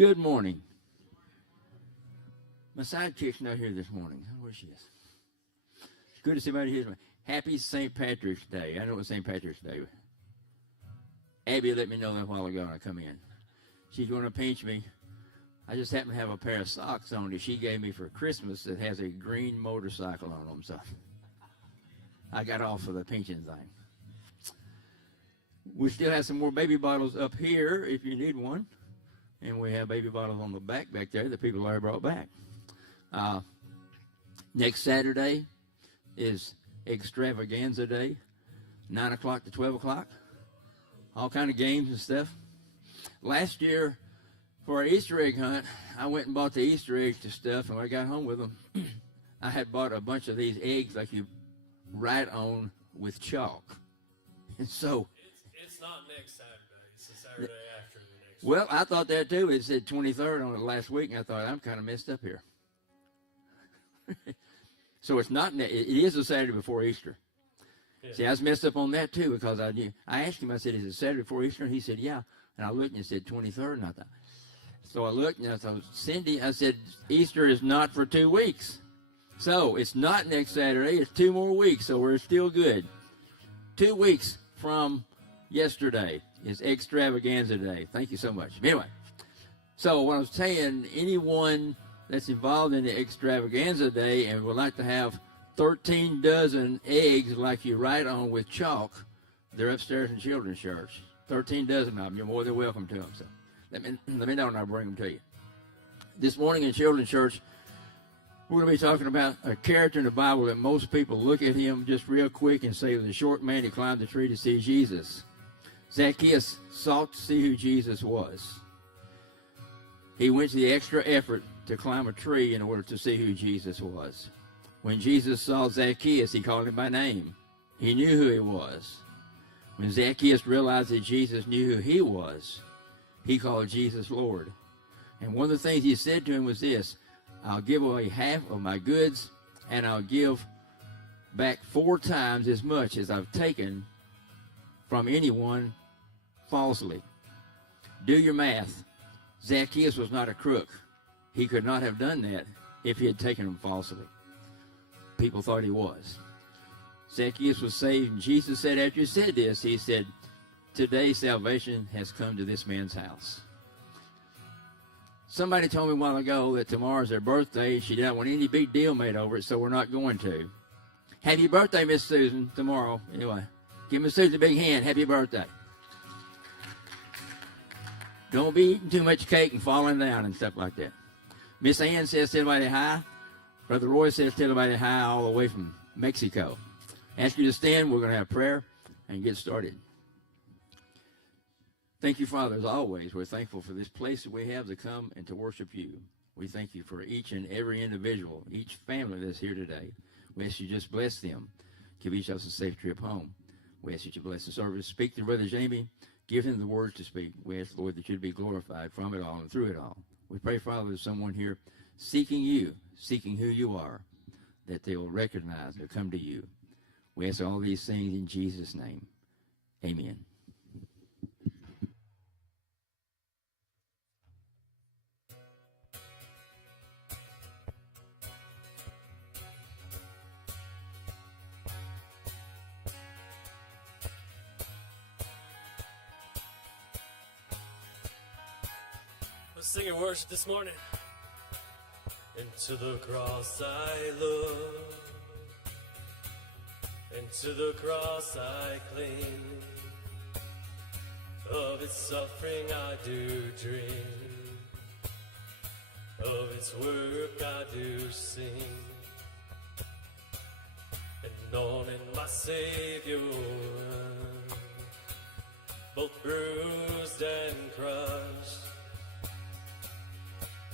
Good morning. My sidekick's not here this morning. I don't know where she is. It's good to see everybody here. Happy St. Patrick's Day. I know it's St. Patrick's Day. Abby let me know that a while ago when I come in. She's going to pinch me. I just happen to have a pair of socks on that she gave me for Christmas that has a green motorcycle on them. So I got off of the pinching thing. We still have some more baby bottles up here if you need one. And we have baby bottles on the back there that people already brought back. Next Saturday is Extravaganza Day, 9 o'clock to 12 o'clock. All kind of games and stuff. Last year, for our Easter egg hunt, I went and bought the Easter eggs and stuff, and when I got home with them, I had bought a bunch of these eggs like you write on with chalk. And so... It's not next Saturday. It's the Saturday after the next Well, I thought that too. It said 23rd on it last week, and I thought, I'm kind of messed up here. So it's not, it is the Saturday before Easter. Yeah. See, I was messed up on that too because I knew. I asked him, I said, is it Saturday before Easter? And he said, yeah. And I looked and it said 23rd, and I thought. So I looked and I thought, Cindy, I said, Easter is not for 2 weeks. So it's not next Saturday, it's 2 more weeks, so we're still good. 2 weeks from yesterday is Extravaganza Day. Thank you so much. Anyway, so what I was saying, anyone that's involved in the Extravaganza Day and would like to have 13 dozen eggs like you write on with chalk, they're upstairs in Children's Church. 13 dozen of them. You're more than welcome to them. So let me know and I'll bring them to you. This morning in Children's Church, we're going to be talking about a character in the Bible that most people look at him just real quick and say, the short man who climbed the tree to see Jesus. Zacchaeus sought to see who Jesus was. He went to the extra effort to climb a tree in order to see who Jesus was. When Jesus saw Zacchaeus, he called him by name. He knew who he was. When Zacchaeus realized that Jesus knew who he was, he called Jesus Lord. And one of the things he said to him was this, I'll give away half of my goods, and I'll give back 4 times as much as I've taken from anyone falsely. Do your math. Zacchaeus was not a crook. He could not have done that if he had taken him falsely. People thought he was. Zacchaeus was saved, and Jesus said after he said this, he said, today salvation has come to this man's house. Somebody told me a while ago that tomorrow's their birthday. She didn't want any big deal made over it, so we're not going to. Happy birthday, Miss Susan, tomorrow. Anyway, give Miss Susan a big hand. Happy birthday. Don't be eating too much cake and falling down and stuff like that. Miss Ann says, tell everybody hi. Brother Roy says, tell everybody hi all the way from Mexico. Ask you to stand. We're going to have prayer and get started. Thank you, Father, as always. We're thankful for this place that we have to come and to worship you. We thank you for each and every individual, each family that's here today. We ask you just bless them. Give each of us a safe trip home. We ask that you bless the service. Speak to Brother Jamie. Give him the words to speak. We ask, Lord, that you'd be glorified from it all and through it all. We pray, Father, there's someone here seeking you, seeking who you are, that they will recognize and come to you. We ask all these things in Jesus' name. Amen. Let's sing in worship this morning. Into the cross I look, into the cross I cling, of its suffering I do dream, of its work I do sing, and on in my Savior, both bruised and crushed,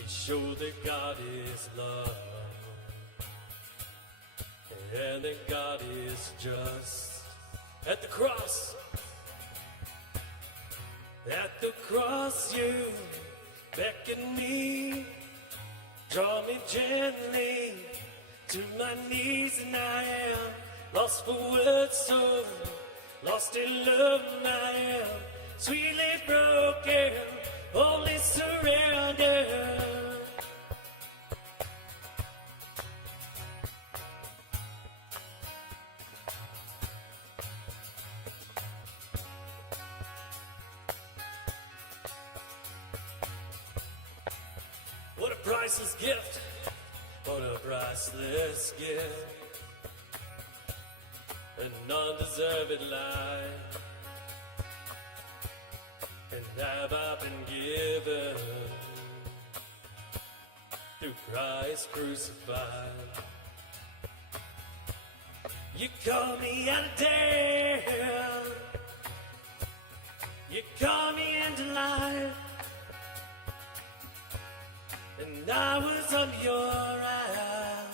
show that God is love, and that God is just. At the cross you beckon me, draw me gently to my knees, and I am lost for words, so lost in love I am, sweetly broken, only surrounded priceless gift. What a priceless gift. An undeserved life. And have I been given through Christ crucified. You call me out of death. You call me into life. And I was on your eye.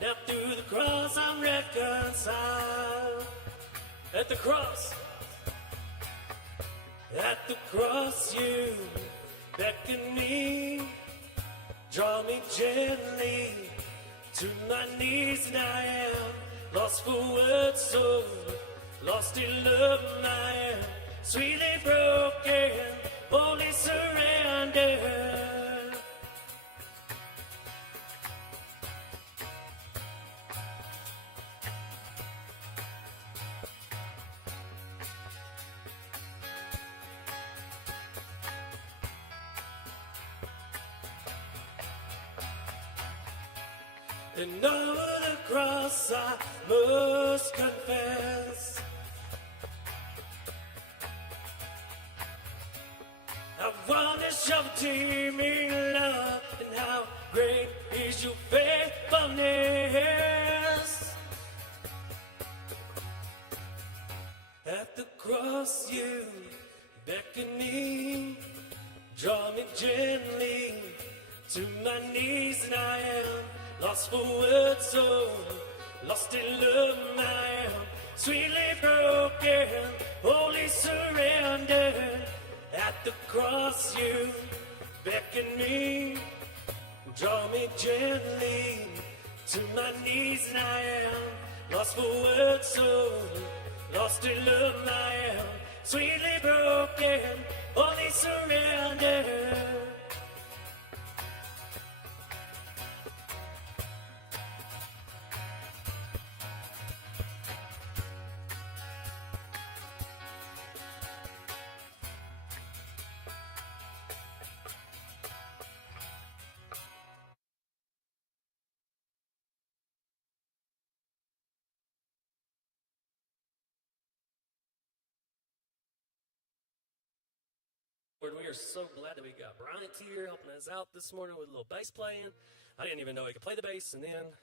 Now through the cross I'm reconciled. At the cross you beckon me, draw me gently to my knees, and I am lost for words, so lost in love I am, sweetly broken, wholly surrendered. And over the cross I must confess, how wondrous your redeeming love, and how great is your faithfulness. At the cross you beckon me, draw me gently to my knees, and I am lost for words, so lost in love I am, sweetly broken, wholly surrendered. At the cross you beckon me, draw me gently to my knees, and I am lost for words, so lost in love I am, sweetly broken, wholly surrendered. Lord, we are so glad that we got Bryant here helping us out this morning with a little bass playing. I didn't even know he could play the bass, and then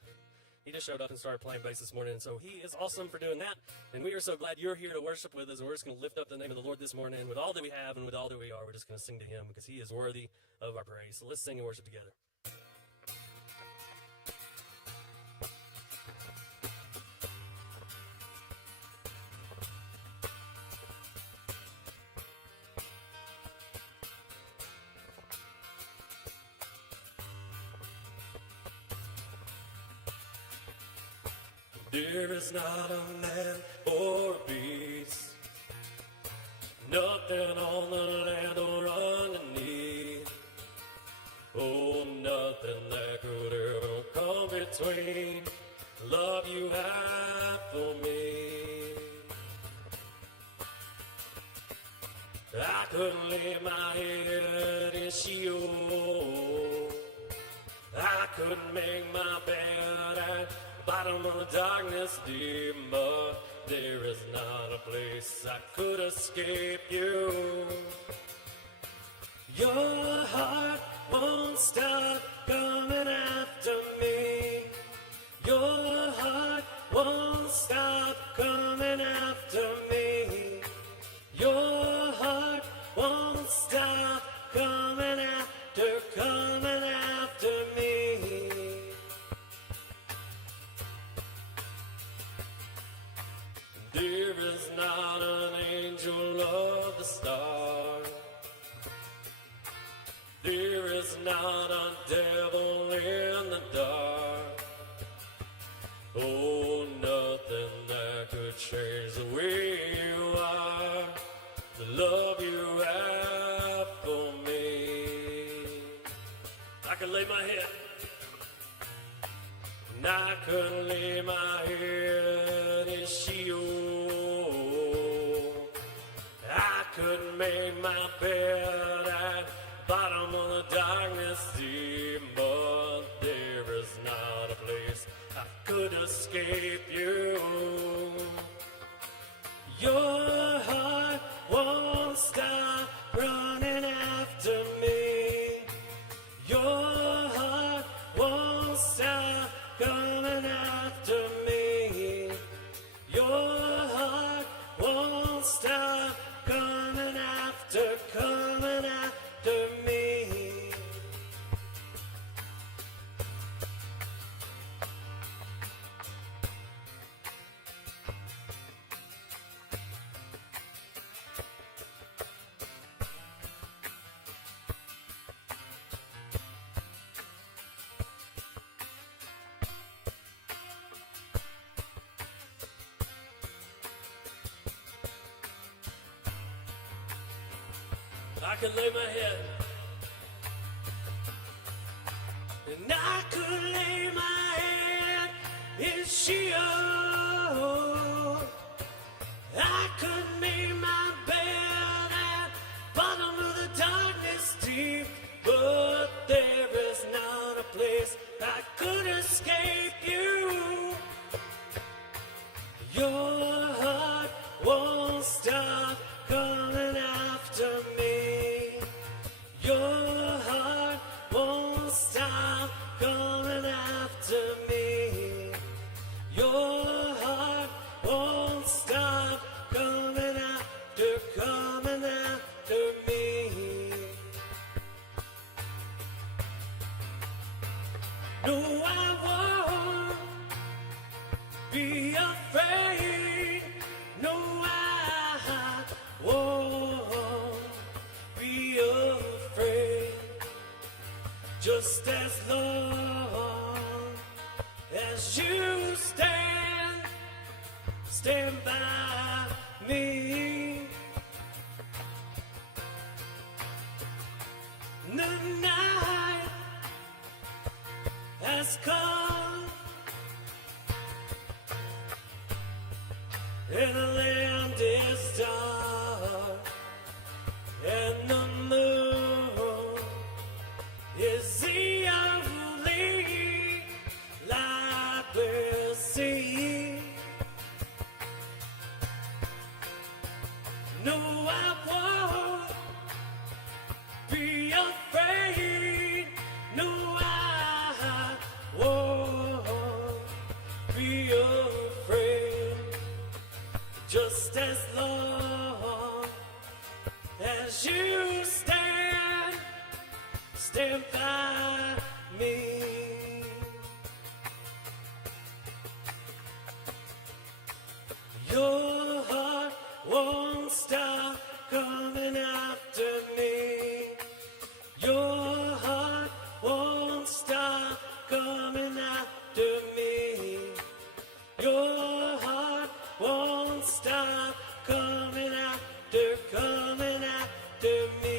he just showed up and started playing bass this morning, and so he is awesome for doing that. And we are so glad you're here to worship with us, and we're just going to lift up the name of the Lord this morning. With all that we have and with all that we are, we're just going to sing to him because he is worthy of our praise. So let's sing and worship together. There is not a man or a beast, nothing on the land or underneath. Oh, nothing that could ever come between the love you have for me. I couldn't lay my head in Sheol. I couldn't make my bed at bottom of the darkness deep, but there is not a place I could escape you. Your heart won't stop coming after me. Your heart won't stop coming after me. Your heart won't stop coming after me. There is not an angel of the stars. There is not a devil in the dark. Oh, nothing that could change the way you are, the love you have for me. I could lay my head, and I could lay my head in Sheol. I could make my bed at bottom of the darkness deep. could escape you. Your heart won't stop running after me. Your heart won't stop coming after me. Your heart won't stop coming after me. I could lay my head and I could lay my head in Sheol. I could make my bed at bottom of the darkness deep, but there is not a place I could escape you. Your heart won't stop coming after me. Your heart won't stop coming after me. Your heart won't stop coming after me. No, I won't be afraid. No, I won't be afraid. Just as long as you stand by me. The night has come and the land is dark and the moon is the only light we'll see. No, I won't be afraid. No, I won't be afraid. Just as long as you stand by me. Your heart won't stop coming after me. Your heart won't stop coming after me. Your heart won't stop coming after me.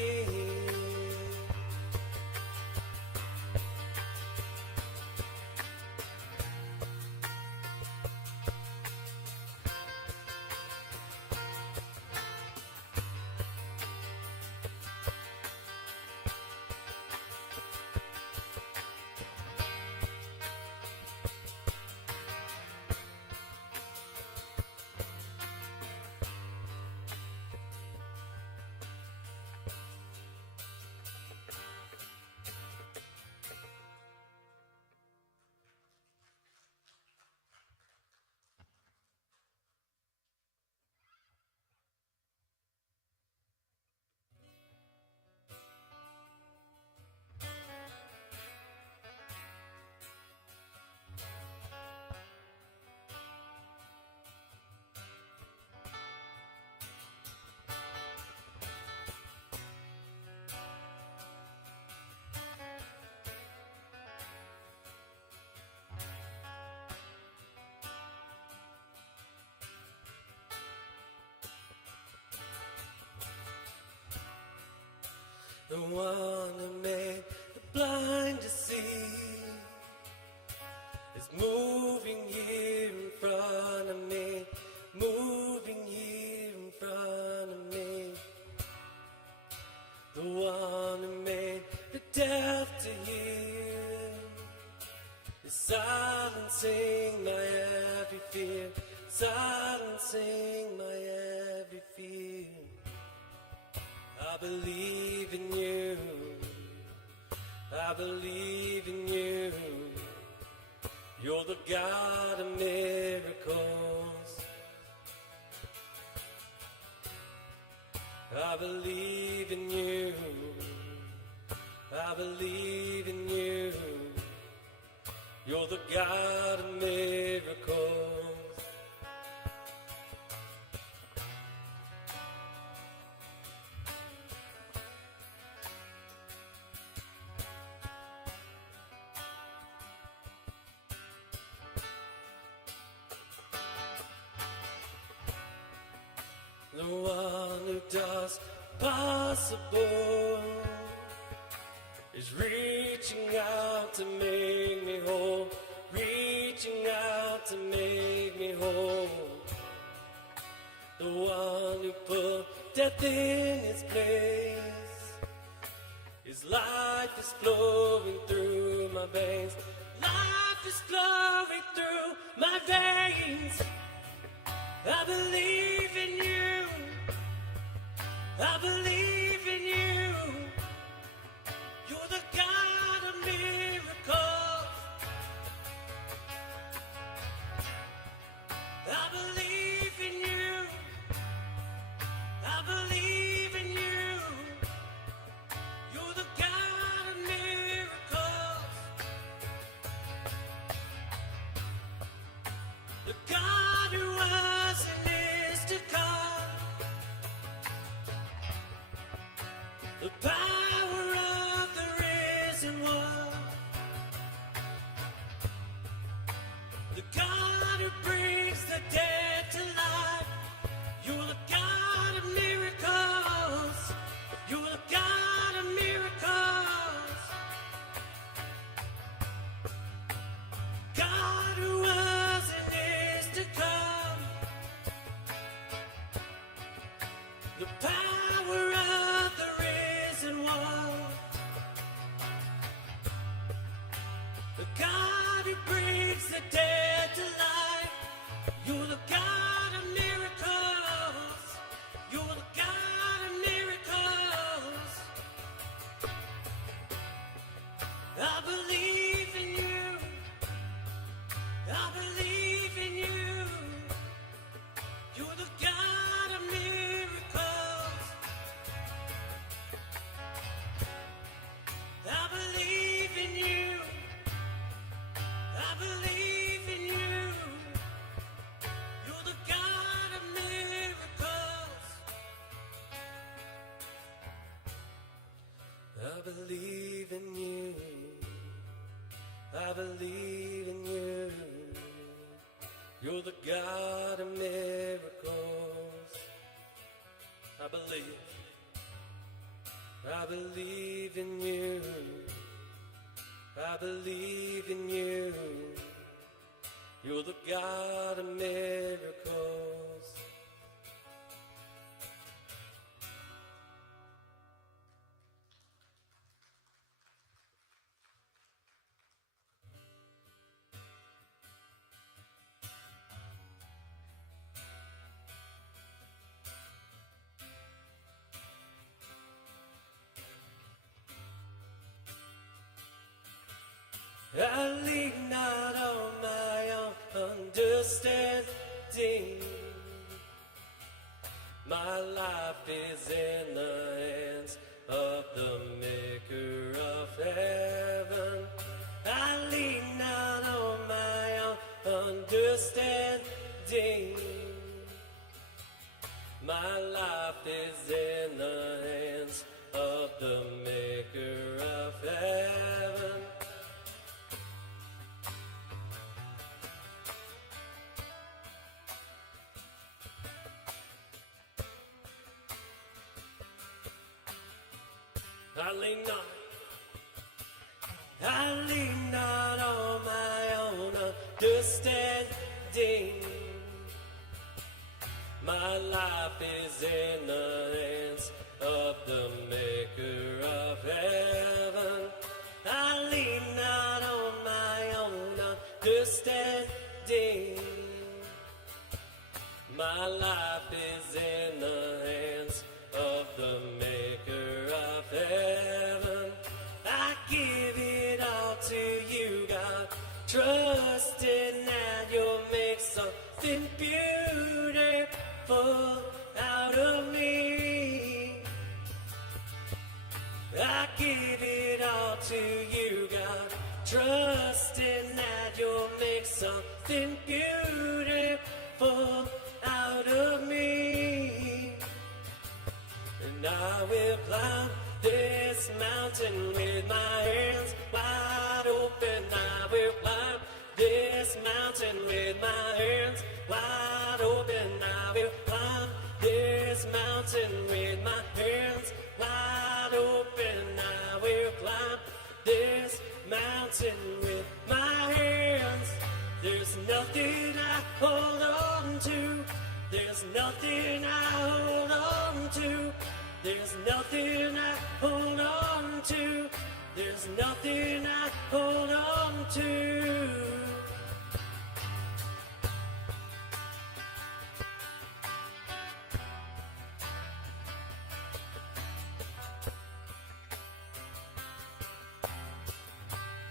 The one who made the blind to see is moving here in front of me, moving here in front of me. The one who made the deaf to hear is silencing my every fear, silencing my every fear. I believe in you, I believe in you. You're the God of miracles. I believe in you, I believe in you. You're the God of miracles. The one who does possible is reaching out to make me whole, reaching out to make me whole. The one who put death in its place, his life is flowing through my veins, life is flowing through my veins. I believe in you, I believe in you. You're the God of miracles. I believe in you, I believe in you. You're the God of miracles. The God who was and is to come. The power of the risen one. The God who brings the dead to life. You're the God of miracles. You're the God of miracles. God who was and is to come. The power of the risen one. The God who brings the dead to life. You're the God of miracles. You're the God of miracles. I believe in you. I believe in you. You're the God of miracles. I believe in you. I believe in you. You're the God of miracles. I believe in you. I believe in you. You're the God of miracles. I believe. I believe in you. I believe in you. You're the God of miracles. I lean not on my own understanding. My life is in the hands of the maker of heaven. I lean not on my own understanding. My life is in the hands of the maker of heaven. I lean not on my own understanding. My life is in the hands of the maker of heaven. I lean not on my own I give it all to you, God, trusting that you'll make something beautiful out of me. And I will climb this mountain with my hands wide open. I will climb this mountain with my hands wide open. I will climb this mountain with my hands wide open. I will climb this mountain with my hands. There's nothing I hold on to. There's nothing I hold on to. There's nothing I hold on to. There's nothing I hold on to.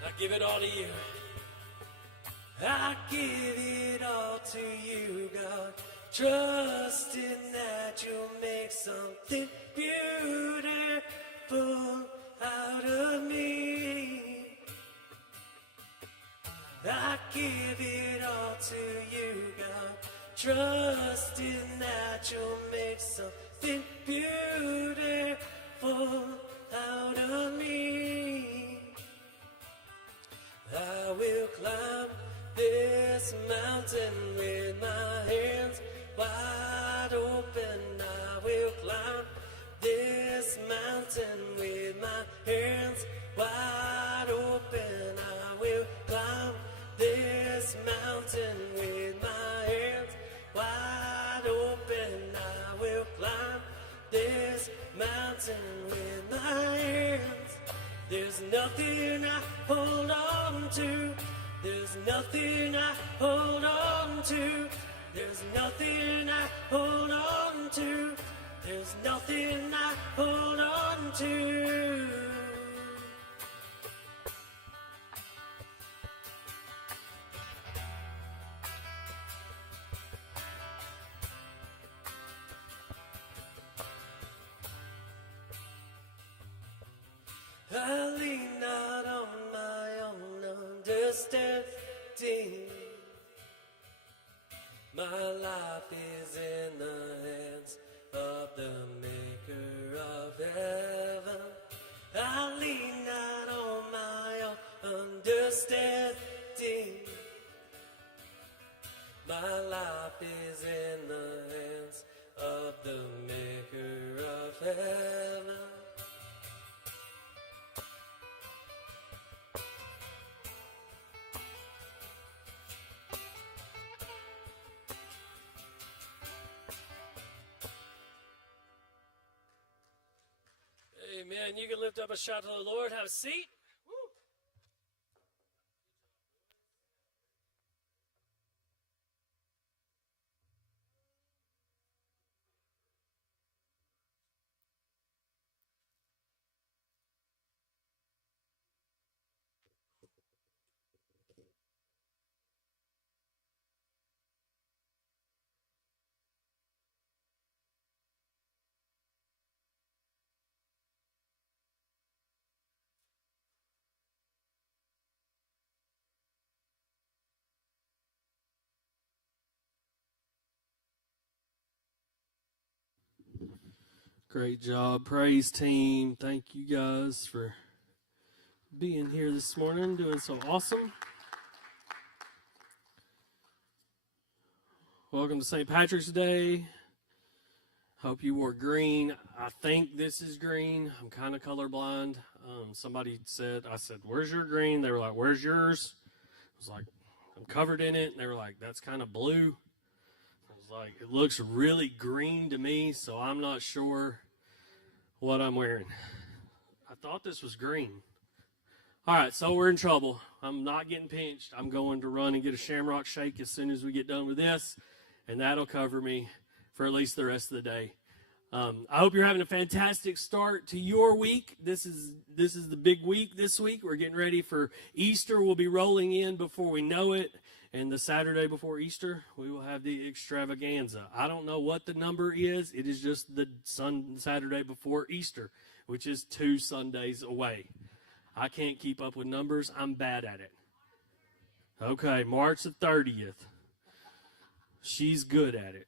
I give it all to you. I give it all to you, God, trusting that you'll make something beautiful out of me. I give it all to you, God, trusting that you'll make something beautiful out of me. I will climb this mountain with my hands wide open. I will climb this mountain with my hands wide open. I will climb this mountain with my hands wide open. I will climb this mountain with my hands. There's nothing I hold on to. There's nothing I hold on to. There's nothing I hold on to. There's nothing I hold on to. I lean not on my own understanding. My life is in the hands of the maker of heaven. I lean not on my own understanding. My life is in the hands of the maker of heaven. Amen. You can lift up a shout to the Lord. Have a seat. Woo. Great job, praise team. Thank you guys for being here this morning, doing so awesome. Welcome to St. Patrick's Day. Hope you wore green. I think this is green. I'm kind of colorblind. Somebody said, I said, where's your green? They were like, where's yours? I was like, I'm covered in it. And they were like, that's kind of blue. I was like, it looks really green to me, so I'm not sure what I'm wearing. I thought this was green. All right, so we're in trouble. I'm not getting pinched. I'm going to run and get a Shamrock Shake as soon as we get done with this, and that'll cover me for at least the rest of the day. I hope you're having a fantastic start to your week. This is the big week this week. We're getting ready for Easter. We'll be rolling in before we know it. And the Saturday before Easter, we will have the extravaganza. I don't know what the number is. It is just the Saturday before Easter. which is 2 Sundays away. I can't keep up with numbers. I'm bad at it. Okay, March the 30th. She's good at it.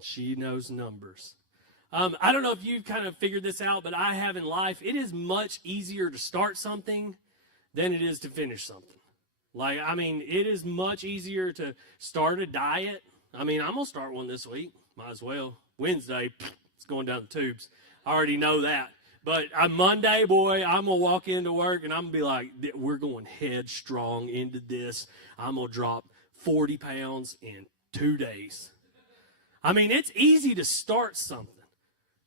She knows numbers. I don't know if you've kind of figured this out, but I have in life. It is much easier to start something than it is to finish something. It is much easier to start a diet. I'm going to start one this week. Might as well. Wednesday, it's going down the tubes. I already know that. But on Monday, boy, I'm going to walk into work and I'm going to be like, we're going headstrong into this. I'm going to drop 40 pounds in 2 days. It's easy to start something,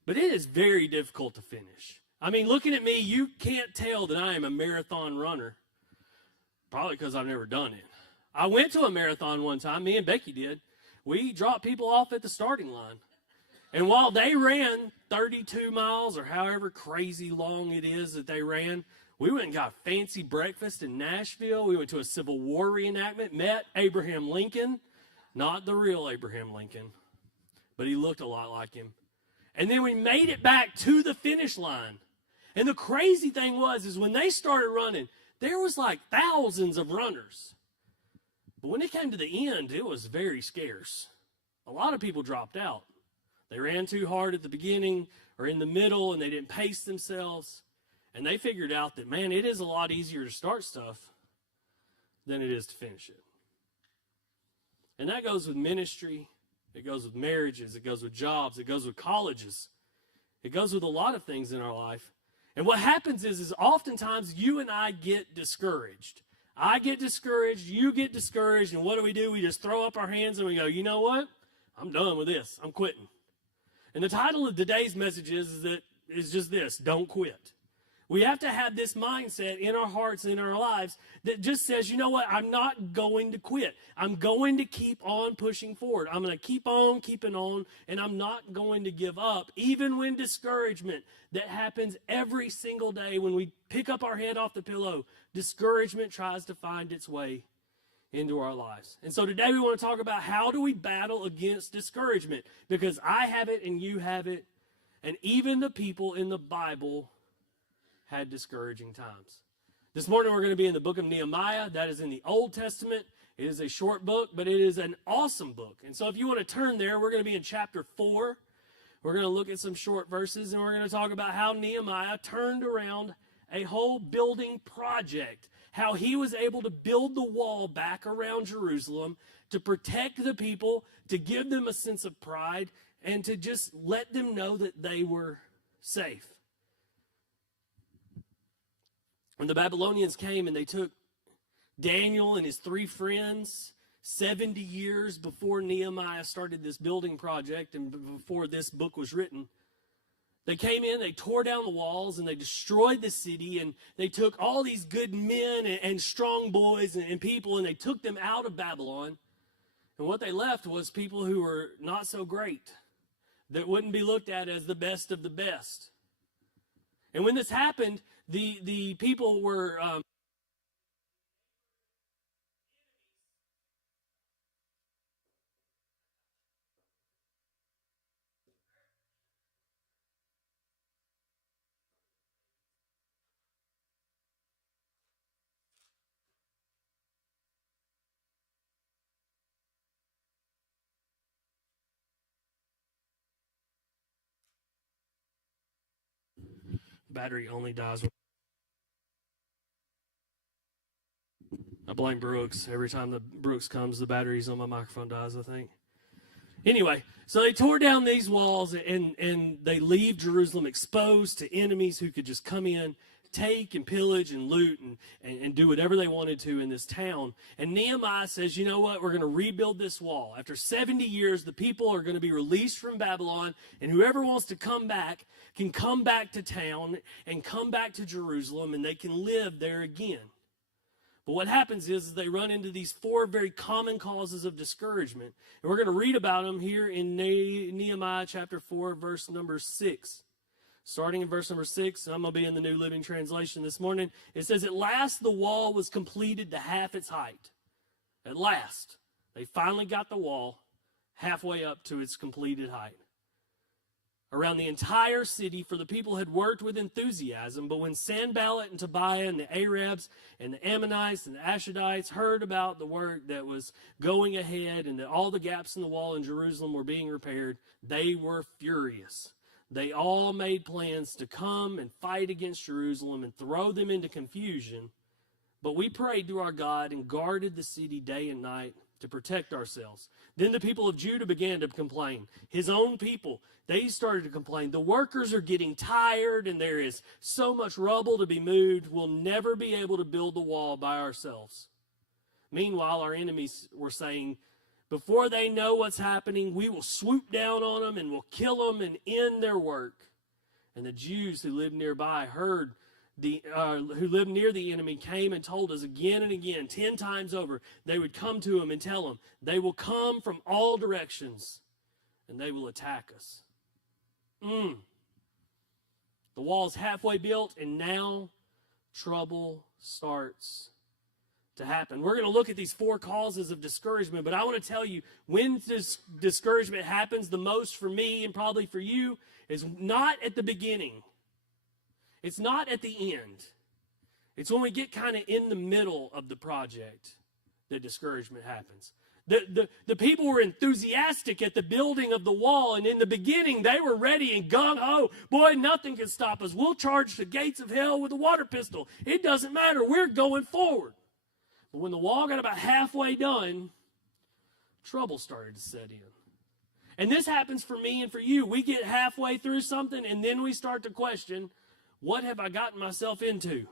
but it is very difficult to finish. Looking at me, you can't tell that I am a marathon runner. Probably because I've never done it. I went to a marathon one time. Me and Becky did. We dropped people off at the starting line. And while they ran 32 miles or however crazy long it is that they ran, we went and got a fancy breakfast in Nashville. We went to a Civil War reenactment, met Abraham Lincoln. Not the real Abraham Lincoln, but he looked a lot like him. And then we made it back to the finish line. And the crazy thing is when they started running, there was like thousands of runners. But when it came to the end, it was very scarce. A lot of people dropped out. They ran too hard at the beginning or in the middle, and they didn't pace themselves. And they figured out that, man, it is a lot easier to start stuff than it is to finish it. And that goes with ministry. It goes with marriages. It goes with jobs. It goes with colleges. It goes with a lot of things in our life. And what happens is oftentimes you and I get discouraged. I get discouraged, you get discouraged, and what do? We just throw up our hands and we go, you know what? I'm done with this. I'm quitting. And the title of today's message is just this: don't quit. We have to have this mindset in our hearts and in our lives that just says, you know what? I'm not going to quit. I'm going to keep on pushing forward. I'm going to keep on keeping on, and I'm not going to give up, even when discouragement that happens every single day when we pick up our head off the pillow. Discouragement tries to find its way into our lives. And so today we want to talk about how do we battle against discouragement, because I have it and you have it, and even the people in the Bible had discouraging times. This morning we're going to be in the book of Nehemiah. That is in the Old Testament. It is a short book, but it is an awesome book. And so if you want to turn there, we're going to be in chapter 4. We're going to look at some short verses, and we're going to talk about how Nehemiah turned around a whole building project, how he was able to build the wall back around Jerusalem to protect the people, to give them a sense of pride, and to just let them know that they were safe. When the Babylonians came and they took Daniel and his 3 friends 70 years before Nehemiah started this building project and before this book was written, they came in, they tore down the walls, and they destroyed the city, and they took all these good men and strong boys and people, and they took them out of Babylon. And what they left was people who were not so great, that wouldn't be looked at as the best of the best. And when this happened, the people were battery only dies. I blame Brooks. Every time the Brooks comes, the batteries on my microphone dies, I think. Anyway, so they tore down these walls, and they leave Jerusalem exposed to enemies who could just come in, take and pillage and loot and do whatever they wanted to in this town. And Nehemiah says, you know what, we're going to rebuild this wall. After 70 years, the people are going to be released from Babylon, and whoever wants to come back can come back to town and come back to Jerusalem, and they can live there again. But what happens is they run into these 4 very common causes of discouragement. And we're going to read about them here in Nehemiah chapter 4, verse number 6. Starting in verse number 6, I'm going to be in the New Living Translation this morning. It says, "At last the wall was completed to half its height." At last, they finally got the wall halfway up to its completed height. around the entire city, for the people had worked with enthusiasm. But when Sanballat and Tobiah and the Arabs and the Ammonites and the Ashdodites heard about the work that was going ahead and that all the gaps in the wall in Jerusalem were being repaired, they were furious. They all made plans to come and fight against Jerusalem and throw them into confusion. But we prayed to our God and guarded the city day and night to protect ourselves. Then the people of Judah began to complain. His own people, they started to complain. The workers are getting tired and there is so much rubble to be moved. We'll never be able to build the wall by ourselves. Meanwhile, our enemies were saying, before they know what's happening, we will swoop down on them and we'll kill them and end their work. And the Jews who lived nearby heard who lived near the enemy came and told us again and again, 10 times over, they would come to him and tell him, they will come from all directions and they will attack us. The wall's halfway built and now trouble starts to happen. We're going to look at these 4 causes of discouragement, but I want to tell you when this discouragement happens the most for me and probably for you is not at the beginning. It's not at the end. It's when we get kind of in the middle of the project that discouragement happens. The people were enthusiastic at the building of the wall, and in the beginning they were ready and gung-ho. Boy, nothing can stop us. We'll charge the gates of hell with a water pistol. It doesn't matter. We're going forward. But when the wall got about halfway done, trouble started to set in. And this happens for me and for you. We get halfway through something, and then we start to question, what have I gotten myself into?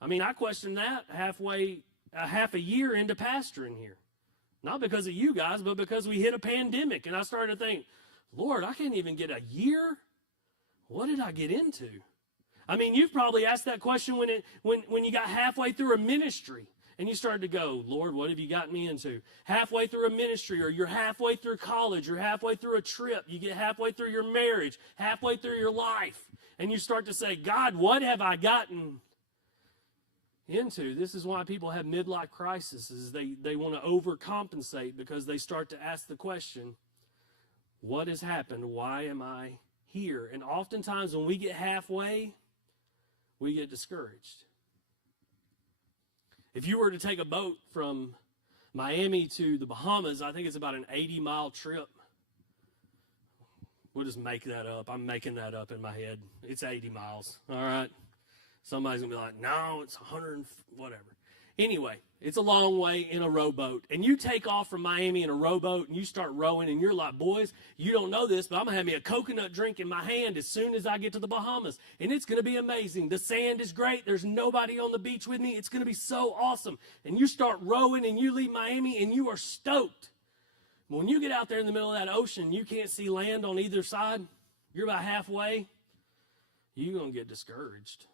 I mean, I questioned that half a year into pastoring here. Not because of you guys, but because we hit a pandemic. And I started to think, Lord, I can't even get a year? What did I get into? I mean, you've probably asked that question when you got halfway through a ministry. And you started to go, Lord, what have you gotten me into? Halfway through a ministry, or you're halfway through college, or halfway through a trip. You get halfway through your marriage, halfway through your life. And you start to say, God, what have I gotten into? This is why people have midlife crises. They want to overcompensate because they start to ask the question, what has happened? Why am I here? And oftentimes when we get halfway, we get discouraged. If you were to take a boat from Miami to the Bahamas, I think it's about an 80-mile trip. We'll just make that up. I'm making that up in my head. It's 80 miles, all right? Somebody's going to be like, no, it's 100 and whatever. Anyway, it's a long way in a rowboat. And you take off from Miami in a rowboat and you start rowing and you're like, boys, you don't know this, but I'm going to have me a coconut drink in my hand as soon as I get to the Bahamas. And it's going to be amazing. The sand is great. There's nobody on the beach with me. It's going to be so awesome. And you start rowing and you leave Miami and you are stoked. But when you get out there in the middle of that ocean, you can't see land on either side. You're about halfway. You're going to get discouraged.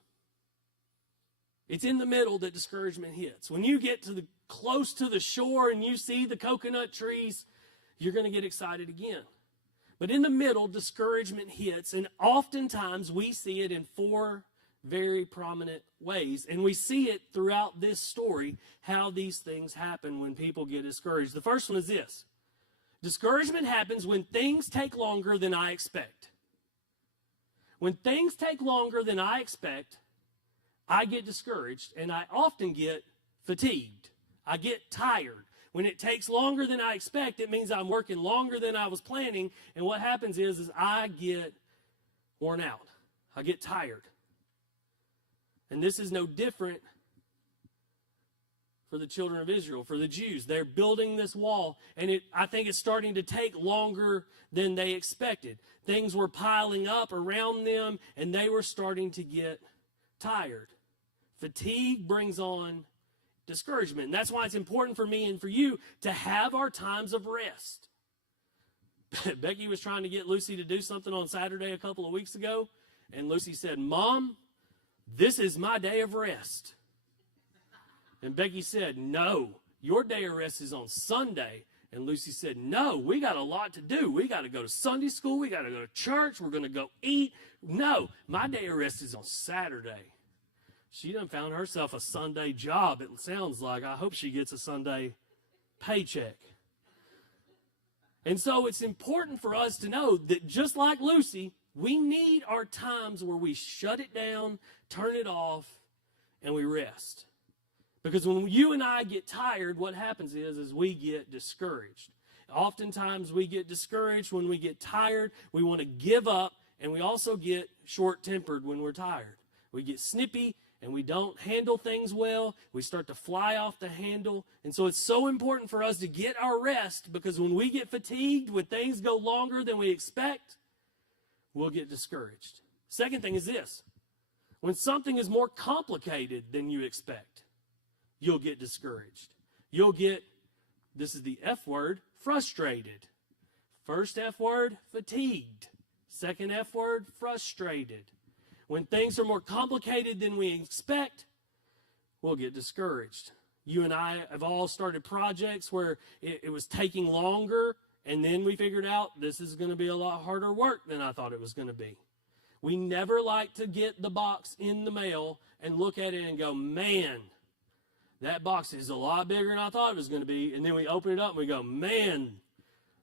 It's in the middle that discouragement hits. When you get close to the shore and you see the coconut trees, you're going to get excited again. But in the middle, discouragement hits, and oftentimes we see it in 4 very prominent ways. And we see it throughout this story, how these things happen when people get discouraged. The first one is this. Discouragement happens when things take longer than I expect. When things take longer than I expect, I get discouraged, and I often get fatigued. I get tired. When it takes longer than I expect, it means I'm working longer than I was planning, and what happens is I get worn out. I get tired. And this is no different for the children of Israel, for the Jews. They're building this wall, and I think it's starting to take longer than they expected. Things were piling up around them, and they were starting to get tired. Fatigue brings on discouragement. And that's why it's important for me and for you to have our times of rest. Becky was trying to get Lucy to do something on Saturday a couple of weeks ago, and Lucy said, Mom, this is my day of rest. And Becky said, no, your day of rest is on Sunday. And Lucy said, no, we got a lot to do. We got to go to Sunday school. We got to go to church. We're going to go eat. No, my day of rest is on Saturday. She done found herself a Sunday job, it sounds like. I hope she gets a Sunday paycheck. And so it's important for us to know that just like Lucy, we need our times where we shut it down, turn it off, and we rest. Because when you and I get tired, what happens is we get discouraged. Oftentimes we get discouraged when we get tired. We want to give up, and we also get short-tempered when we're tired. We get snippy, and we don't handle things well. We start to fly off the handle. And so it's so important for us to get our rest, because when we get fatigued, when things go longer than we expect, we'll get discouraged. Second thing is this. When something is more complicated than you expect, you'll get discouraged. You'll get, this is the F word, frustrated. First F word, fatigued. Second F word, frustrated. When things are more complicated than we expect, we'll get discouraged. You and I have all started projects where it was taking longer, and then we figured out this is going to be a lot harder work than I thought it was going to be. We never like to get the box in the mail and look at it and go, man, that box is a lot bigger than I thought it was going to be. And then we open it up and we go, man,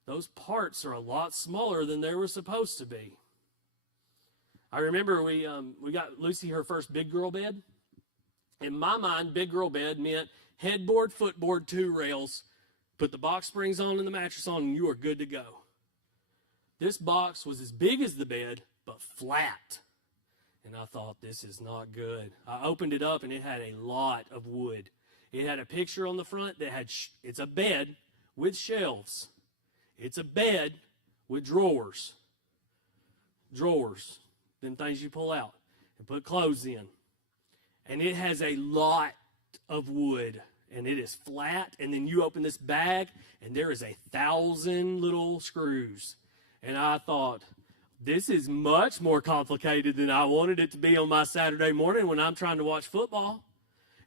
those parts are a lot smaller than they were supposed to be. I remember we got Lucy her first big girl bed. In my mind, big girl bed meant headboard, footboard, 2 rails, put the box springs on and the mattress on, and you are good to go. This box was as big as the bed, but flat. And I thought, this is not good. I opened it up, and it had a lot of wood. It had a picture on the front that had, it's a bed with shelves. It's a bed with drawers. Drawers, them things you pull out and put clothes in. And it has a lot of wood, and it is flat. And then you open this bag, and there is 1,000 little screws. And I thought, this is much more complicated than I wanted it to be on my Saturday morning when I'm trying to watch football.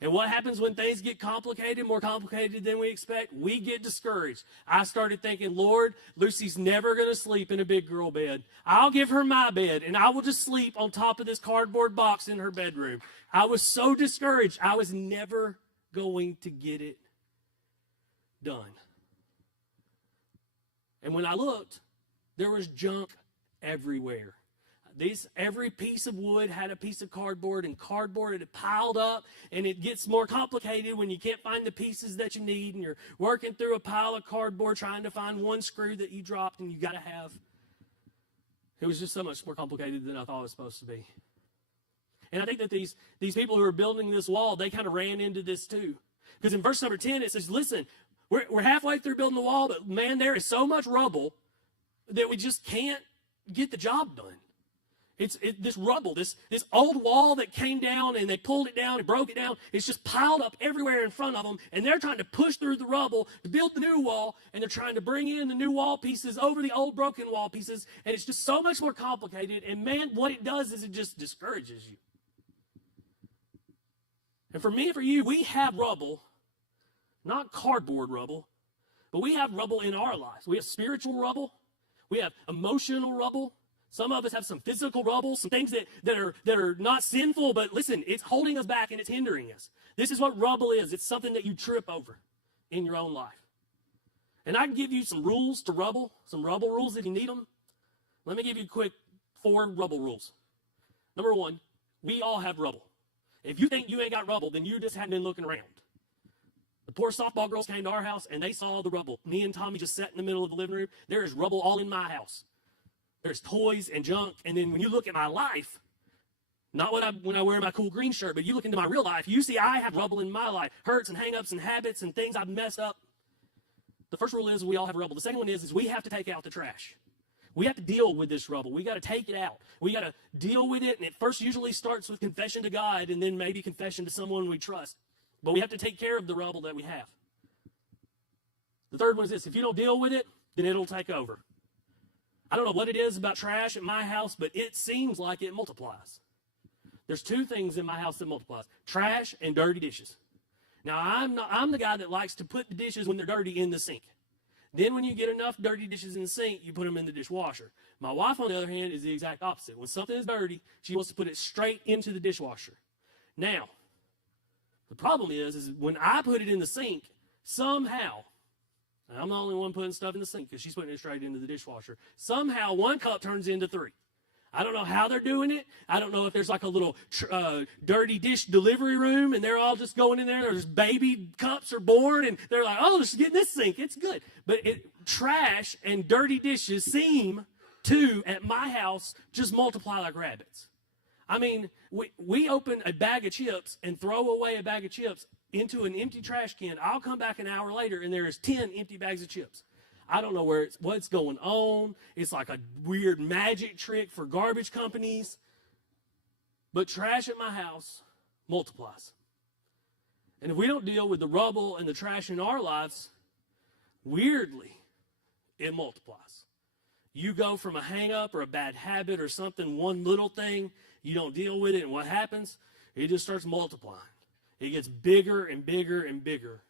And what happens when things get complicated, more complicated than we expect? We get discouraged. I started thinking, Lord, Lucy's never going to sleep in a big girl bed. I'll give her my bed, and I will just sleep on top of this cardboard box in her bedroom. I was so discouraged. I was never going to get it done. And when I looked, there was junk everywhere. Every piece of wood had a piece of cardboard, and cardboard had piled up, and it gets more complicated when you can't find the pieces that you need, and you're working through a pile of cardboard trying to find one screw that you dropped and you got to have. It was just so much more complicated than I thought it was supposed to be. And I think that these people who are building this wall, they kind of ran into this too. Because in verse number 10, it says, listen, we're halfway through building the wall, but man, there is so much rubble that we just can't get the job done. This rubble, this old wall that came down and they pulled it down and broke it down, it's just piled up everywhere in front of them, and they're trying to push through the rubble to build the new wall, and they're trying to bring in the new wall pieces over the old broken wall pieces, and it's just so much more complicated, and man, what it does is it just discourages you. And for me and for you, we have rubble, not cardboard rubble, but we have rubble in our lives. We have spiritual rubble. We have emotional rubble. Some of us have some physical rubble, some things that are not sinful, but listen, it's holding us back and it's hindering us. This is what rubble is. It's something that you trip over in your own life. And I can give you some rules to rubble, some rubble rules if you need them. Let me give you quick 4 rubble rules. Number 1, we all have rubble. If you think you ain't got rubble, then you just haven't been looking around. The poor softball girls came to our house and they saw the rubble. Me and Tommy just sat in the middle of the living room. There is rubble all in my house. There's toys and junk, and then when you look at my life, not when I wear my cool green shirt, but you look into my real life, you see I have rubble in my life, hurts and hang-ups and habits and things I've messed up. The first rule is we all have rubble. The second one is we have to take out the trash. We have to deal with this rubble. We got to take it out. We got to deal with it, and it first usually starts with confession to God and then maybe confession to someone we trust. But we have to take care of the rubble that we have. The third one is this: if you don't deal with it, then it'll take over. I don't know what it is about trash at my house, but it seems like it multiplies. There's 2 things in my house that multiplies: trash and dirty dishes. Now, I'm the guy that likes to put the dishes when they're dirty in the sink. Then when you get enough dirty dishes in the sink, you put them in the dishwasher. My wife, on the other hand, is the exact opposite. When something is dirty, she wants to put it straight into the dishwasher. Now, the problem is when I put it in the sink, somehow And I'm the only one putting stuff in the sink because she's putting it straight into the dishwasher. Somehow 1 cup turns into 3. I don't know how they're doing it. I don't know if there's like a little dirty dish delivery room and they're all just going in there. There's baby cups are born and they're like, oh, let's get in this sink. It's good. But trash and dirty dishes seem to, at my house, just multiply like rabbits. I mean, we open a bag of chips and throw away a bag of chips into an empty trash can. I'll come back an hour later and there is 10 empty bags of chips. I don't know what's going on. It's like a weird magic trick for garbage companies. But trash at my house multiplies. And if we don't deal with the rubble and the trash in our lives, weirdly, it multiplies. You go from a hang-up or a bad habit or something, one little thing, you don't deal with it, and what happens? It just starts multiplying. It gets bigger and bigger and bigger.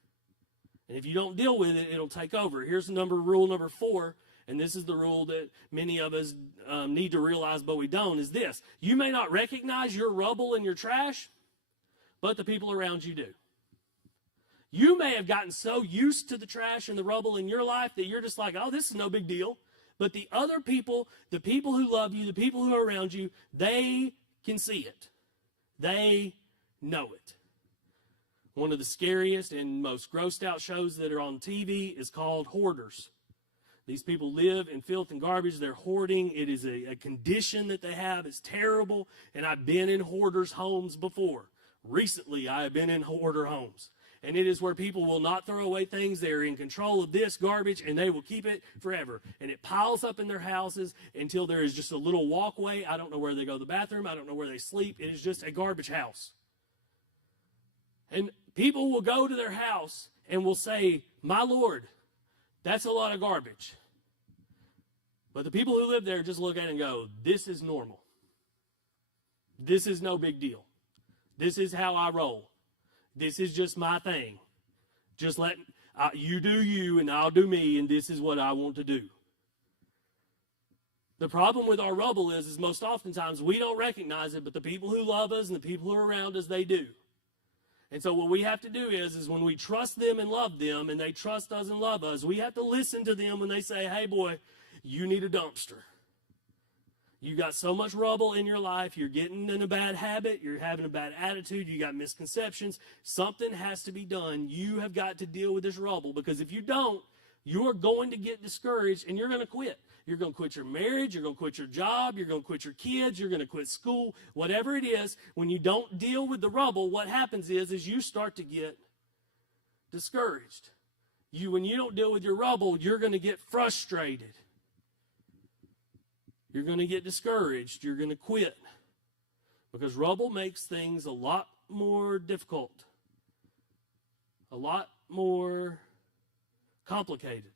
And if you don't deal with it, it'll take over. Here's rule number 4, and this is the rule that many of us need to realize, but we don't, is this. You may not recognize your rubble and your trash, but the people around you do. You may have gotten so used to the trash and the rubble in your life that you're just like, oh, this is no big deal. But the other people, the people who love you, the people who are around you, they can see it. They know it. One of the scariest and most grossed out shows that are on TV is called Hoarders. These people live in filth and garbage. They're hoarding. It is a condition that they have. It's terrible. And I've been in hoarders' homes before. Recently, I have been in hoarder homes. And it is where people will not throw away things. They're in control of this garbage, and they will keep it forever. And it piles up in their houses until there is just a little walkway. I don't know where they go to the bathroom. I don't know where they sleep. It is just a garbage house. And people will go to their house and will say, my Lord, that's a lot of garbage. But the people who live there just look at it and go, this is normal. This is no big deal. This is how I roll. This is just my thing. Just let you do you and I'll do me, and this is what I want to do. The problem with our rubble is most oftentimes we don't recognize it, but the people who love us and the people who are around us, they do. And so what we have to do is when we trust them and love them, and they trust us and love us, we have to listen to them when they say, hey, boy, you need a dumpster. You got so much rubble in your life. You're getting in a bad habit. You're having a bad attitude. You got misconceptions. Something has to be done. You have got to deal with this rubble, because if you don't, you're going to get discouraged and you're going to quit. You're going to quit your marriage. You're going to quit your job. You're going to quit your kids. You're going to quit school. Whatever it is, when you don't deal with the rubble, what happens is you start to get discouraged. When you don't deal with your rubble, you're going to get frustrated. You're going to get discouraged. You're going to quit. Because rubble makes things a lot more difficult. A lot more complicated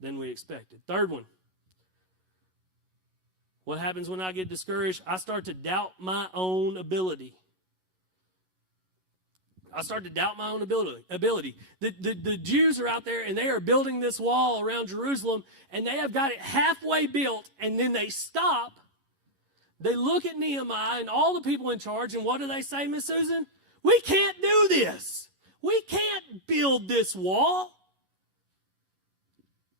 than we expected. Third one. What happens when I get discouraged? I start to doubt my own ability. I start to doubt my own ability. The Jews are out there and they are building this wall around Jerusalem, and they have got it halfway built, and then they stop. They look at Nehemiah and all the people in charge, and what do they say, Miss Susan? We can't do this. We can't build this wall.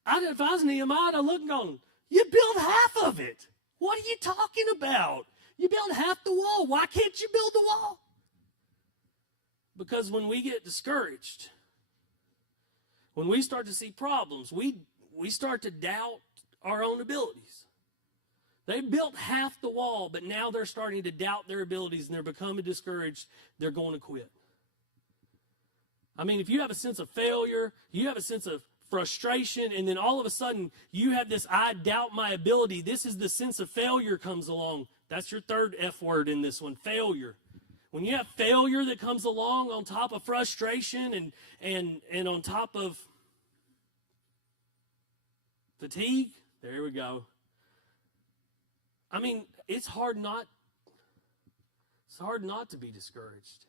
If I was Nehemiah, I'd look and go, you build half of it. What are you talking about? You build half the wall. Why can't you build the wall? Because when we get discouraged, when we start to see problems, we start to doubt our own abilities. They built half the wall, but now they're starting to doubt their abilities, and they're becoming discouraged. They're going to quit. I mean, if you have a sense of failure, you have a sense of frustration, and then all of a sudden you have this I doubt my ability. This is the sense of failure comes along. That's your third F word in this one, failure. When you have failure that comes along on top of frustration and on top of fatigue, there we go. I mean, it's hard not to be discouraged.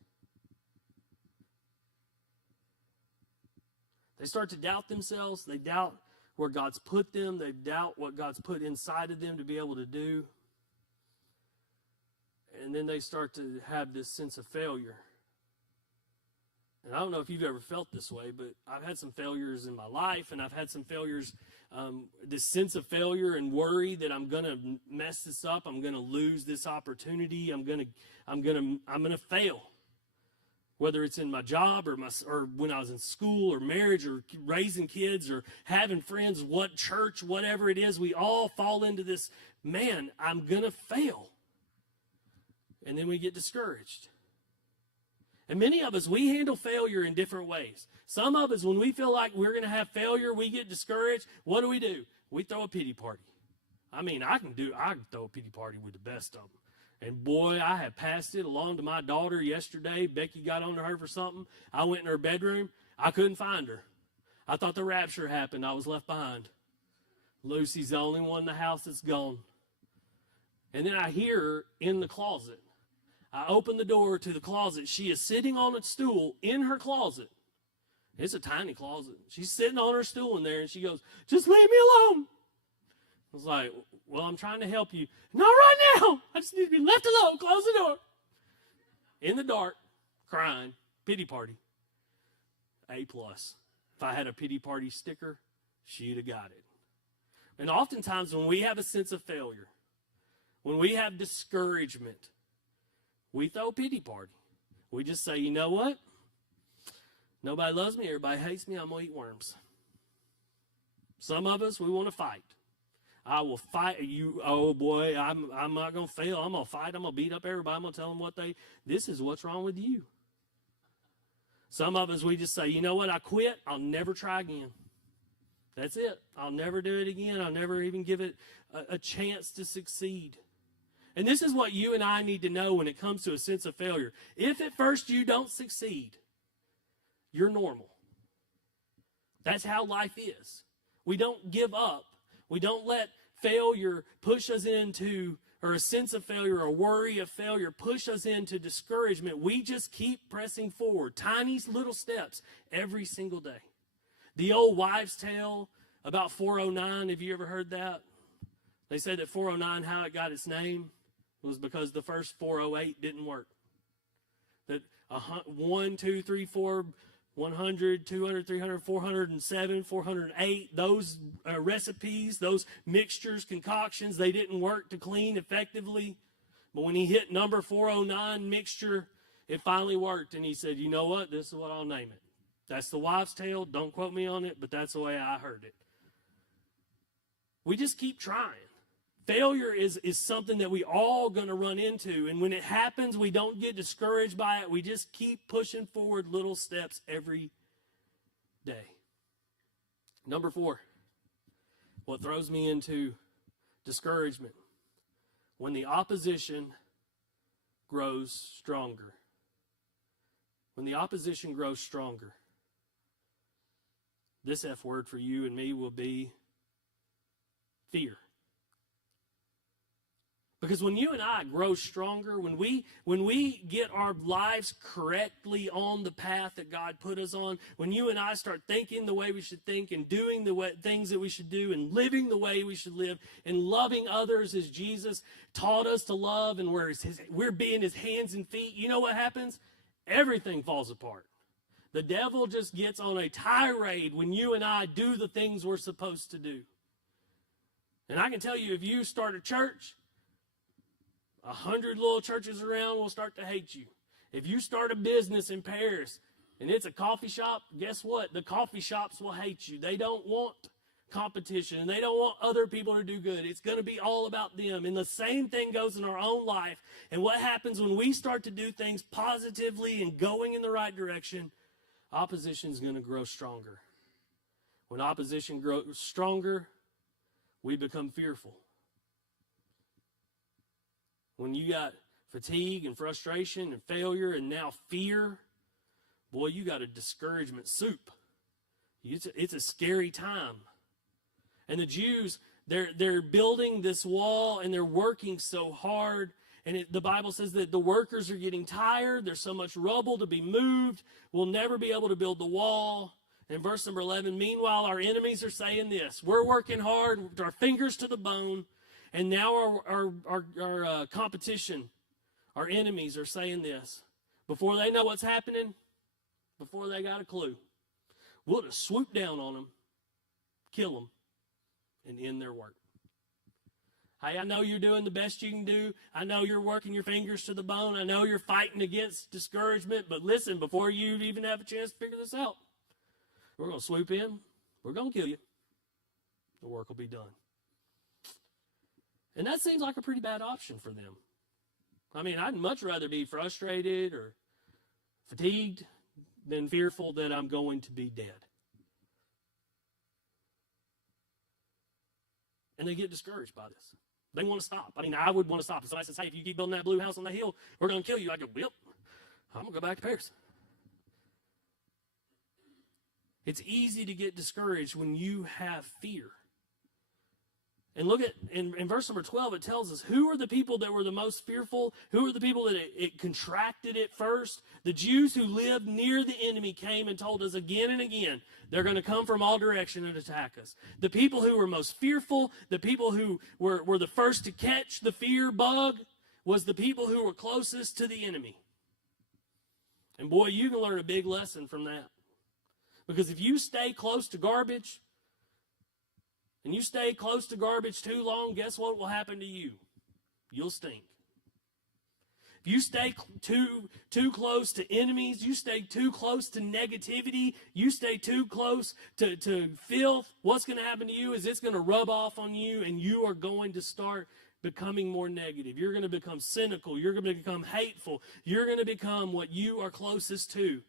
They start to doubt themselves. They doubt where God's put them. They doubt what God's put inside of them to be able to do. And then they start to have this sense of failure. And I don't know if you've ever felt this way, but I've had some failures in my life, and I've had some failures, this sense of failure and worry that I'm going to mess this up. I'm going to lose this opportunity. I'm going to fail. Whether it's in my job or when I was in school or marriage or raising kids or having friends, what church, whatever it is, we all fall into this, man, I'm going to fail. And then we get discouraged. And many of us, we handle failure in different ways. Some of us, when we feel like we're going to have failure, we get discouraged. What do? We throw a pity party. I mean, I can throw a pity party with the best of them. And boy, I have passed it along to my daughter yesterday. Becky got on to her for something. I went in her bedroom. I couldn't find her. I thought the rapture happened. I was left behind. Lucy's the only one in the house that's gone. And then I hear her in the closet. I open the door to the closet. She is sitting on a stool in her closet. It's a tiny closet. She's sitting on her stool in there, and she goes, "Just leave me alone." I was like, "Well, I'm trying to help you." "Not right now. I just need to be left alone. Close the door." In the dark, crying, pity party. A+. If I had a pity party sticker, she'd have got it. And oftentimes when we have a sense of failure, when we have discouragement, we throw a pity party. We just say, you know what? Nobody loves me. Everybody hates me. I'm going to eat worms. Some of us, we want to fight. I will fight you. Oh, boy, I'm not going to fail. I'm going to fight. I'm going to beat up everybody. I'm going to tell them this is what's wrong with you. Some of us, we just say, you know what? I quit. I'll never try again. That's it. I'll never do it again. I'll never even give it a chance to succeed. And this is what you and I need to know when it comes to a sense of failure. If at first you don't succeed, you're normal. That's how life is. We don't give up. We don't let failure push us into, or a sense of failure or worry of failure push us into discouragement. We just keep pressing forward, tiny little steps every single day. The old wives' tale about 409, have you ever heard that? They said that 409, how it got its name, was because the first 408 didn't work. That 1, 2, 3, 4, 100, 200, 300, 407, 408, those recipes, those mixtures, concoctions, they didn't work to clean effectively. But when he hit number 409 mixture, it finally worked. And he said, you know what? This is what I'll name it. That's the wives' tale. Don't quote me on it, but that's the way I heard it. We just keep trying. Failure is something that we all going to run into. And when it happens, we don't get discouraged by it. We just keep pushing forward little steps every day. Number 4, what throws me into discouragement, when the opposition grows stronger. When the opposition grows stronger, this F word for you and me will be fear. Because when you and I grow stronger, when we get our lives correctly on the path that God put us on, when you and I start thinking the way we should think and doing the things that we should do and living the way we should live and loving others as Jesus taught us to love, and we're being his hands and feet, you know what happens? Everything falls apart. The devil just gets on a tirade when you and I do the things we're supposed to do. And I can tell you, if you start a church, 100 little churches around will start to hate you. If you start a business in Paris and it's a coffee shop, guess what? The coffee shops will hate you. They don't want competition, and they don't want other people to do good. It's going to be all about them. And the same thing goes in our own life. And what happens when we start to do things positively and going in the right direction? Opposition is going to grow stronger. When opposition grows stronger, we become fearful. When you got fatigue and frustration and failure and now fear, boy, you got a discouragement soup. It's a scary time. And the Jews, they're building this wall and they're working so hard. And the Bible says that the workers are getting tired. There's so much rubble to be moved. We'll never be able to build the wall. In verse number 11, meanwhile, our enemies are saying this. We're working hard with our fingers to the bone. And now our competition, our enemies are saying this. Before they know what's happening, before they got a clue. We'll just swoop down on them, kill them, and end their work. Hey, I know you're doing the best you can do. I know you're working your fingers to the bone. I know you're fighting against discouragement. But listen, before you even have a chance to figure this out, we're going to swoop in. We're going to kill you. The work will be done. And that seems like a pretty bad option for them. I mean, I'd much rather be frustrated or fatigued than fearful that I'm going to be dead. And they get discouraged by this. They want to stop. I mean, I would want to stop. If somebody says, hey, if you keep building that blue house on the hill, we're going to kill you. I go, well, I'm going to go back to Paris. It's easy to get discouraged when you have fear. And look at, in verse number 12, it tells us, who are the people that were the most fearful? Who are the people that it contracted at first? The Jews who lived near the enemy came and told us again and again, they're going to come from all directions and attack us. The people who were most fearful, the people who were the first to catch the fear bug, was the people who were closest to the enemy. And boy, you can learn a big lesson from that. Because if you stay close to garbage, and you stay close to garbage too long, guess what will happen to you? You'll stink. If you stay too close to enemies, you stay too close to negativity, you stay too close to filth, what's going to happen to you is it's going to rub off on you, and you are going to start becoming more negative. You're going to become cynical. You're going to become hateful. You're going to become what you are closest to.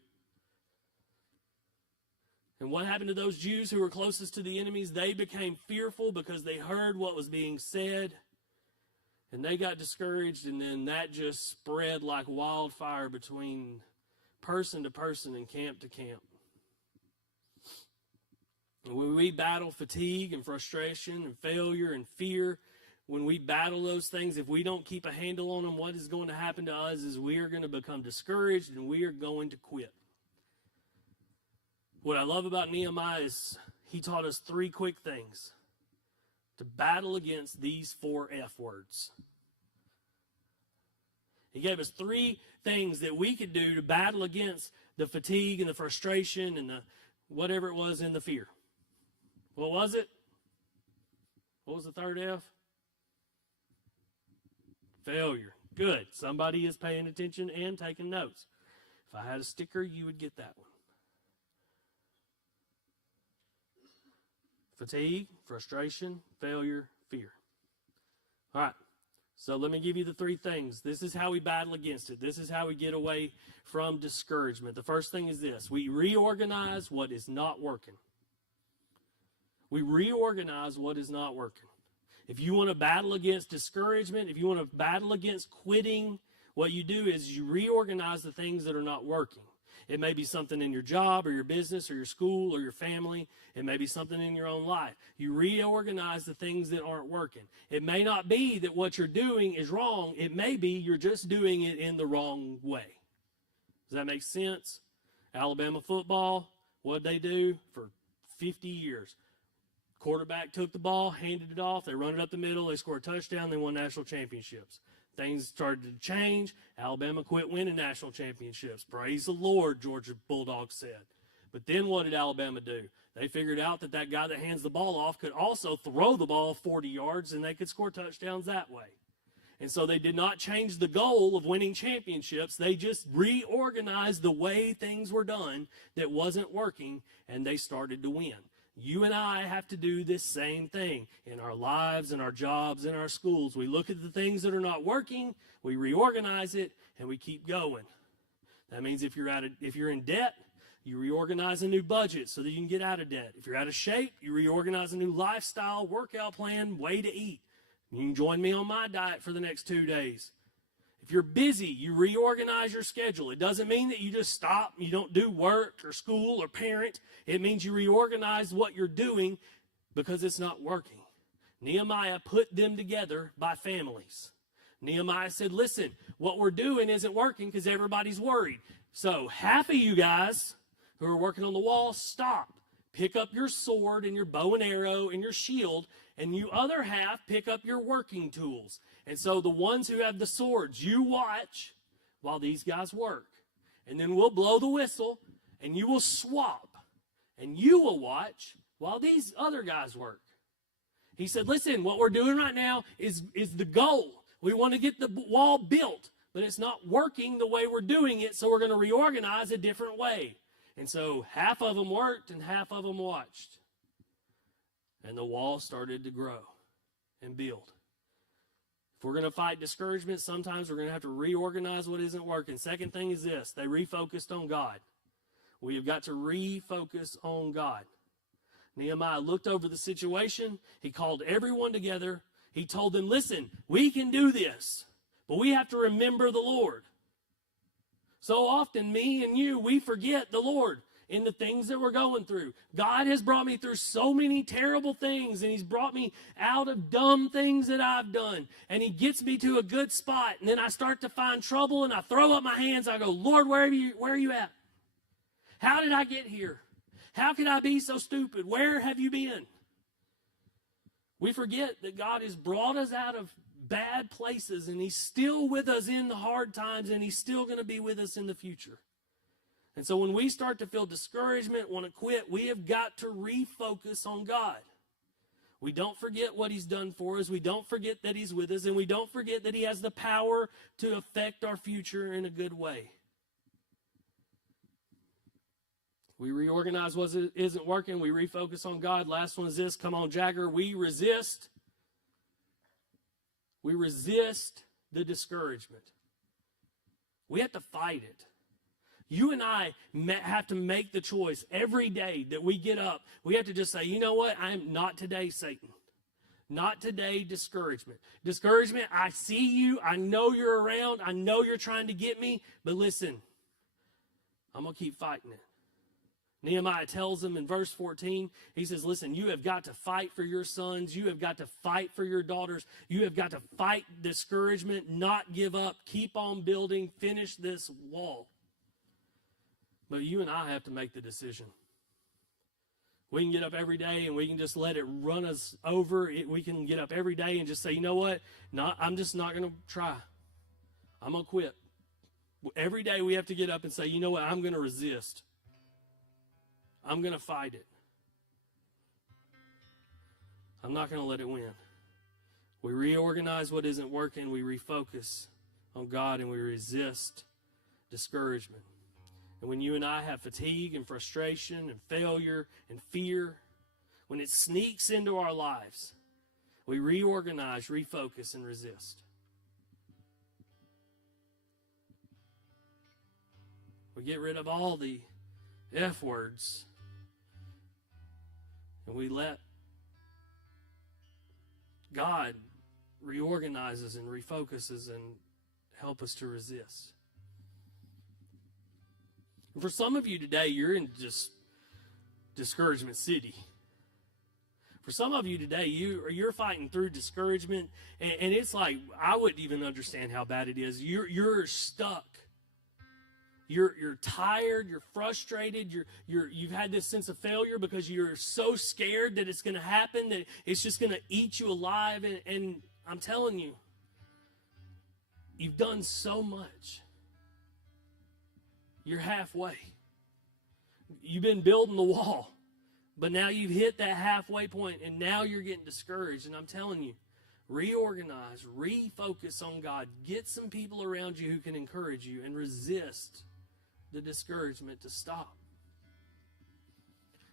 And what happened to those Jews who were closest to the enemies? They became fearful because they heard what was being said. And they got discouraged, and then that just spread like wildfire between person to person and camp to camp. And when we battle fatigue and frustration and failure and fear, when we battle those things, if we don't keep a handle on them, what is going to happen to us is we are going to become discouraged and we are going to quit. What I love about Nehemiah is he taught us 3 quick things to battle against these 4 F words. He gave us 3 things that we could do to battle against the fatigue and the frustration and the whatever it was in the fear. What was it? What was the 3rd F? Failure. Good. Somebody is paying attention and taking notes. If I had a sticker, you would get that one. Fatigue, frustration, failure, fear. All right, so let me give you the 3 things. This is how we battle against it. This is how we get away from discouragement. The first thing is this. We reorganize what is not working. We reorganize what is not working. If you want to battle against discouragement, if you want to battle against quitting, what you do is you reorganize the things that are not working. It may be something in your job or your business or your school or your family. It may be something in your own life. You reorganize the things that aren't working. It may not be that what you're doing is wrong. It may be you're just doing it in the wrong way. Does that make sense? Alabama football, what did they do for 50 years? Quarterback took the ball, handed it off. They run it up the middle. They score a touchdown. They won national championships. Things started to change. Alabama quit winning national championships. Praise the Lord, Georgia Bulldogs said. But then what did Alabama do? They figured out that that guy that hands the ball off could also throw the ball 40 yards, and they could score touchdowns that way. And so they did not change the goal of winning championships. They just reorganized the way things were done that wasn't working, and they started to win. You and I have to do this same thing in our lives, in our jobs, in our schools. We look at the things that are not working, we reorganize it, and we keep going. That means if you're in debt, you reorganize a new budget so that you can get out of debt. If you're out of shape, you reorganize a new lifestyle, workout plan, way to eat. You can join me on my diet for the next 2 days. If you're busy, you reorganize your schedule. It doesn't mean that you just stop, you don't do work or school or parent. It means you reorganize what you're doing because it's not working. Nehemiah put them together by families. Nehemiah said, listen, what we're doing isn't working because everybody's worried. So half of you guys who are working on the wall, stop. Pick up your sword and your bow and arrow and your shield, and you other half pick up your working tools. And so the ones who have the swords, you watch while these guys work. And then we'll blow the whistle, and you will swap, and you will watch while these other guys work. He said, listen, what we're doing right now is the goal. We want to get the wall built, but it's not working the way we're doing it, so we're going to reorganize a different way. And so half of them worked and half of them watched. And the wall started to grow and build. If we're going to fight discouragement, sometimes we're going to have to reorganize what isn't working. Second thing is this: they refocused on God. We have got to refocus on God. Nehemiah looked over the situation. He called everyone together. He told them, listen, we can do this, but we have to remember the Lord. So often, me and you, we forget the Lord in the things that we're going through. God has brought me through so many terrible things, and he's brought me out of dumb things that I've done. And he gets me to a good spot, and then I start to find trouble, and I throw up my hands. I go, Lord, where are you at? How did I get here? How could I be so stupid? Where have you been? We forget that God has brought us out of bad places, and he's still with us in the hard times, and he's still going to be with us in the future. And so when we start to feel discouragement, want to quit, we have got to refocus on God. We don't forget what he's done for us. We don't forget that he's with us, and we don't forget that he has the power to affect our future in a good way. We reorganize what isn't working. We refocus on God. Last one is this. Come on, Jagger. We resist. We resist the discouragement. We have to fight it. You and I have to make the choice every day that we get up. We have to just say, you know what? I am not today, Satan. Not today, discouragement. Discouragement, I see you. I know you're around. I know you're trying to get me. But listen, I'm going to keep fighting it. Nehemiah tells them in verse 14, he says, listen, you have got to fight for your sons. You have got to fight for your daughters. You have got to fight discouragement, not give up, keep on building, finish this wall. But you and I have to make the decision. We can get up every day and we can just let it run us over. We can get up every day and just say, you know what? I'm just not going to try. I'm going to quit. Every day we have to get up and say, you know what? I'm going to resist. I'm going to fight it. I'm not going to let it win. We reorganize what isn't working. We refocus on God, and we resist discouragement. And when you and I have fatigue and frustration and failure and fear, when it sneaks into our lives, we reorganize, refocus, and resist. We get rid of all the F words, and we let God reorganizes and refocuses and help us to resist. And for some of you today, you're in just discouragement city. For some of you today, you're fighting through discouragement, and it's like I wouldn't even understand how bad it is. You're stuck. You're tired, you're frustrated, you've had this sense of failure because you're so scared that it's going to happen, that it's just going to eat you alive. And I'm telling you, you've done so much. You're halfway. You've been building the wall, but now you've hit that halfway point, and now you're getting discouraged. And I'm telling you, reorganize, refocus on God. Get some people around you who can encourage you, and resist the discouragement to stop.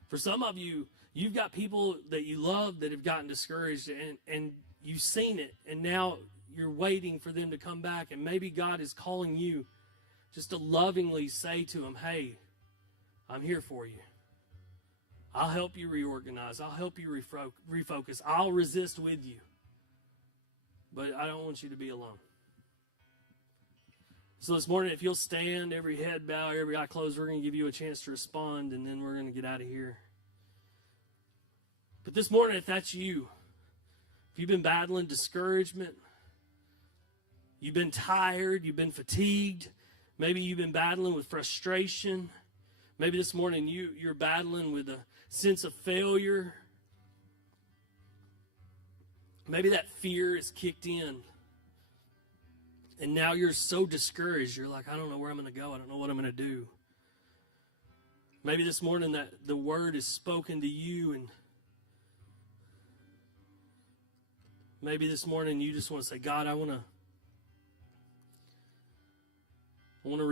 For some of you, you've got people that you love that have gotten discouraged, and you've seen it, and now you're waiting for them to come back, and maybe God is calling you just to lovingly say to them, hey, I'm here for you. I'll help you reorganize. I'll help you refocus. I'll resist with you. But I don't want you to be alone. So this morning, if you'll stand, every head bow, every eye closed, we're going to give you a chance to respond, and then we're going to get out of here. But this morning, if that's you, if you've been battling discouragement, you've been tired, you've been fatigued, maybe you've been battling with frustration, maybe this morning you're battling with a sense of failure, maybe that fear is kicked in. And now you're so discouraged. You're like, I don't know where I'm going to go. I don't know what I'm going to do. Maybe this morning that the word is spoken to you, and maybe this morning you just want to say, God, I want to reward